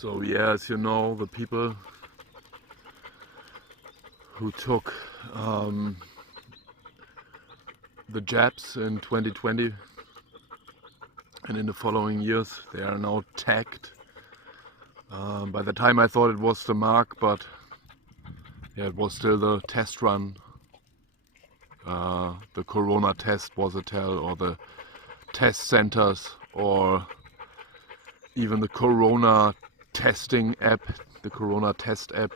So yeah, as you know, the people who took the jabs in 2020 and in the following years, they are now tagged. By the time I thought it was the mark, but yeah, it was still the test run. The Corona test was a tell, or the test centers, or even the Corona testing app, the Corona test app.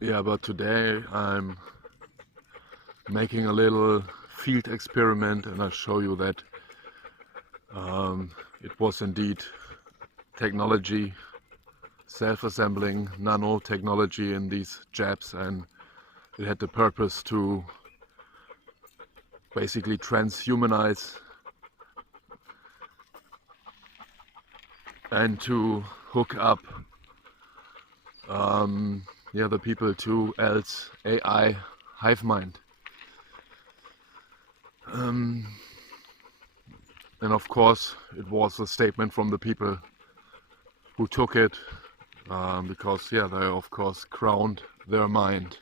Yeah, but today I'm making a little field experiment, and I'll show you that it was indeed technology, self-assembling nanotechnology in these jabs, and it had the purpose to basically transhumanize and to hook up the people to else AI hive mind. And of course it was a statement from the people who took it, because yeah, they of course crowned their mind.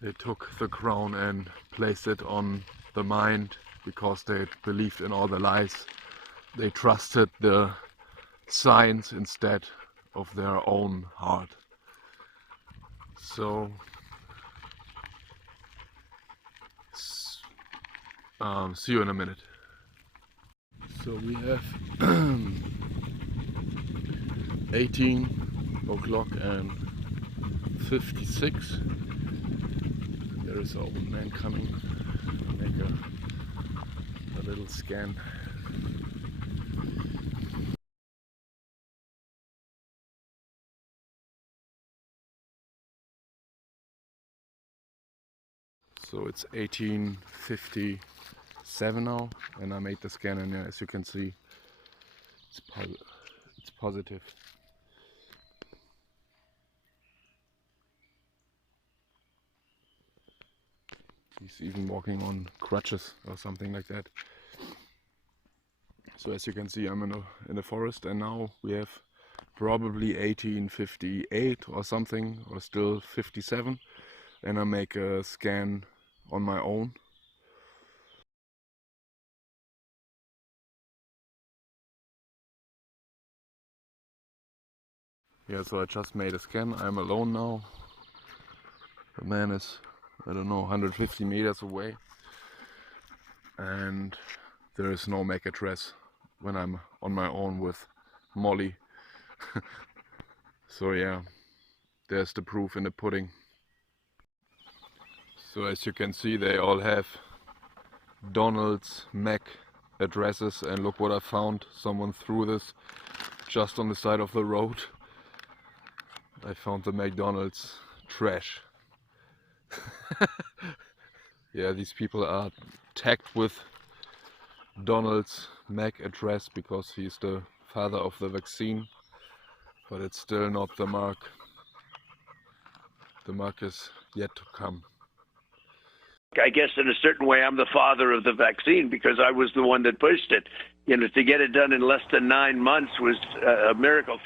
They took the crown and placed it on the mind because they believed in all the lies. They trusted the science instead of their own heart. So see you in a minute. So we have 18 o'clock and 56. There is an old man coming to make a little scan. So it's 18:57 now, and I made the scan, and as you can see, it's positive. He's even walking on crutches or something like that. So as you can see, I'm in the forest, and now we have probably 18:58 or something, or still 57, and I make a scan on my own. Yeah, so I just made a scan. I'm alone now. The man is, I don't know, 150 meters away, and there is no MAC address when I'm on my own with Molly. So yeah, there's the proof in the pudding. So as you can see, they all have Donald's MAC addresses, and look what I found. Someone threw this just on the side of the road. I found the McDonald's trash. Yeah, these people are tagged with Donald's MAC address because he's the father of the vaccine, but it's still not the mark. The mark is yet to come. I guess in a certain way I'm the father of the vaccine because I was the one that pushed it. You know, to get it done in less than 9 months was a miracle.